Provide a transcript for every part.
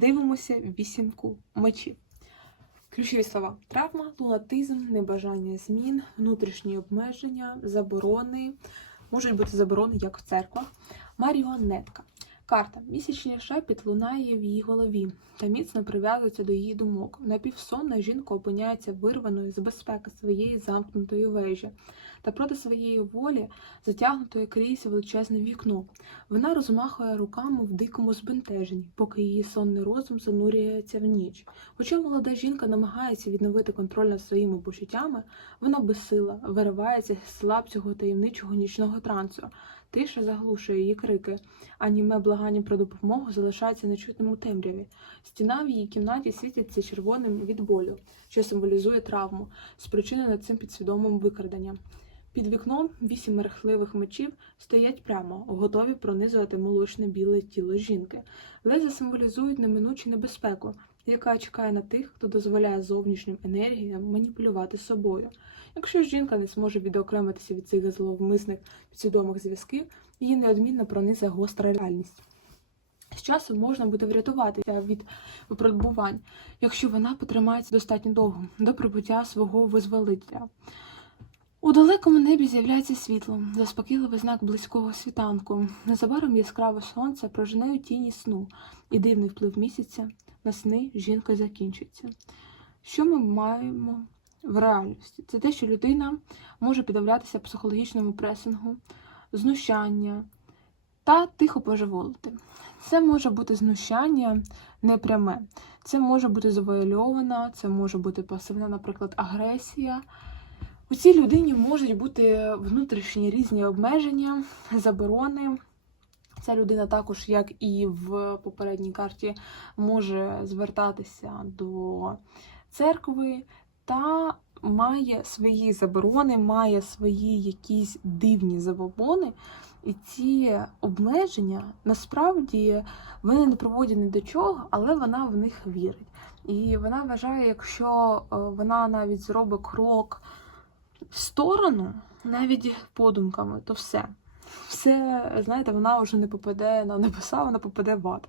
Дивимося вісімку мечів. Ключові слова: травма, лунатизм, небажання змін, внутрішні обмеження, заборони. Можуть бути заборони, як в церквах. Маріонетка. Карта. Місячний шепіт лунає в її голові та міцно прив'язується до її думок. Напівсонна жінка опиняється вирваною з безпеки своєї замкнутої вежі та проти своєї волі затягнутої крізь величезне вікно. Вона розмахує руками в дикому збентеженні, поки її сонний розум занурюється в ніч. Хоча молода жінка намагається відновити контроль над своїми почуттями, вона безсила, виривається з слабцього таємничого нічного трансу. Тиша заглушує її крики, а німе благання про допомогу залишається нечутним у темряві. Стіна в її кімнаті світиться червоним від болю, що символізує травму, спричинену цим підсвідомим викраденням. Під вікном вісім мерехтливих мечів стоять прямо, готові пронизувати молочне біле тіло жінки. Леза символізують неминучу небезпеку, яка чекає на тих, хто дозволяє зовнішнім енергіям маніпулювати собою. Якщо жінка не зможе відокремитися від цих зловмисних підсвідомих зв'язків, її неодмінно пронизує гостра реальність. З часом можна буде врятуватися від випробувань, якщо вона потримається достатньо довго до прибуття свого визволителя. У далекому небі з'являється світло, заспокійливий знак близького світанку. Незабаром яскраве сонце прожене у тіні сну, і дивний вплив місяця на сни жінки закінчиться. Що ми маємо в реальності? Це те, що людина може піддавлятися психологічному пресингу, знущання та тихо поживолити. Це може бути знущання непряме, це може бути завуальована, це може бути пасивна, наприклад, агресія. У цій людині можуть бути внутрішні різні обмеження, заборони. Ця людина також, як і в попередній карті, може звертатися до церкви та має свої заборони, має свої якісь дивні забобони. І ці обмеження насправді вони не проводять ні до чого, але вона в них вірить. І вона вважає, якщо е, вона навіть зробить крок в сторону, навіть подумками, то все. Все, знаєте, вона вже не попаде на небеса, вона попаде в ад.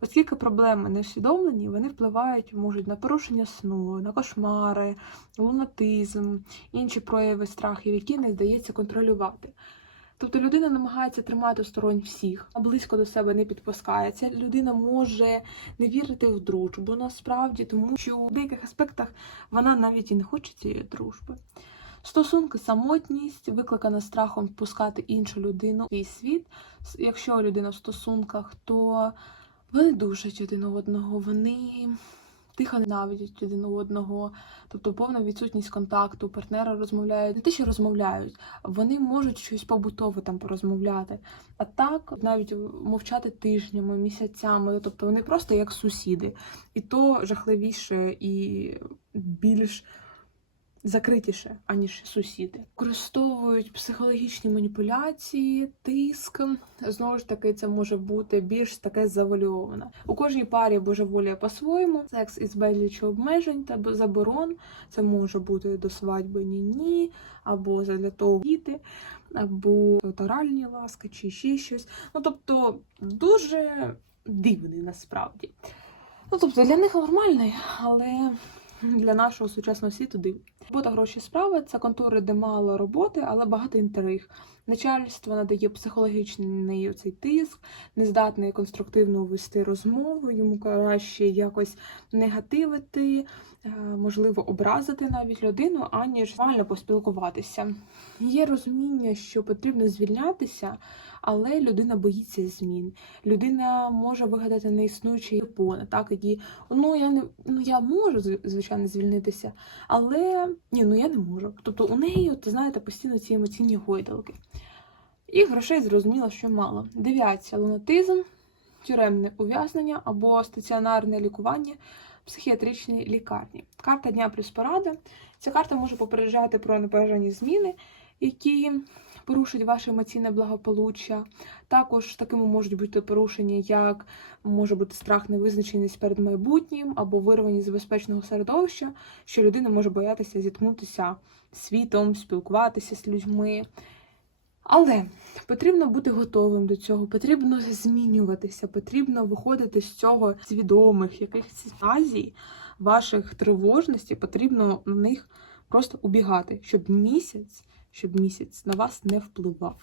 Оскільки проблеми не усвідомлені, вони впливають можуть на порушення сну, на кошмари, лунатизм, інші прояви страхів, які не здається контролювати. Тобто людина намагається тримати осторонь всіх, а близько до себе не підпускає. Ця людина може не вірити в дружбу насправді, тому що у деяких аспектах вона навіть і не хоче цієї дружби. Стосунки, самотність, викликана страхом впускати іншу людину в свій світ. Якщо людина в стосунках, то вони душать один одного, вони тихо ненавидять один одного, тобто повна відсутність контакту, партнери розмовляють. Не те, що розмовляють, вони можуть щось побутове там порозмовляти. А так навіть мовчати тижнями, місяцями, тобто вони просто як сусіди. І то жахливіше і більш закритіше, аніж сусіди. Використовують психологічні маніпуляції, тиск. Знову ж таки, це може бути більш таке завуальоване. У кожній парі божеволіє по-своєму. Секс із безліччю обмежень та заборон. Це може бути до свадьби ні-ні, або для того діти, або торальні ласки, чи ще щось. Ну тобто дуже дивний насправді. Ну, тобто для них нормальний, але для нашого сучасного світу дивно. Робота гроші справи це контори, де мало роботи, але багато інтриг. Начальство надає психологічний цей тиск, нездатний конструктивно вести розмову, йому краще якось негативити, е, можливо, образити навіть людину, аніж нормально поспілкуватися. Є розуміння, що потрібно звільнятися, але людина боїться змін. Людина може вигадати неіснуючі япони, так які ну я не ну я можу звичайно звільнитися, але ні, ну я не можу. Тобто у неї, от, знаєте, постійно ці емоційні гойдалки. І грошей зрозуміло, що мало. Девіація, лунатизм, тюремне ув'язнення або стаціонарне лікування в психіатричній лікарні. Карта дня плюс порада. Ця карта може попереджати про небажані зміни, які порушують ваше емоційне благополуччя. Також такими можуть бути порушення, як може бути страх, невизначеність перед майбутнім або вирвані з безпечного середовища, що людина може боятися зіткнутися світом, спілкуватися з людьми. Але потрібно бути готовим до цього, потрібно змінюватися, потрібно виходити з цього свідомих якихось фазій ваших тривожностей, потрібно на них просто убігати, щоб місяць, щоб місяць на вас не впливав.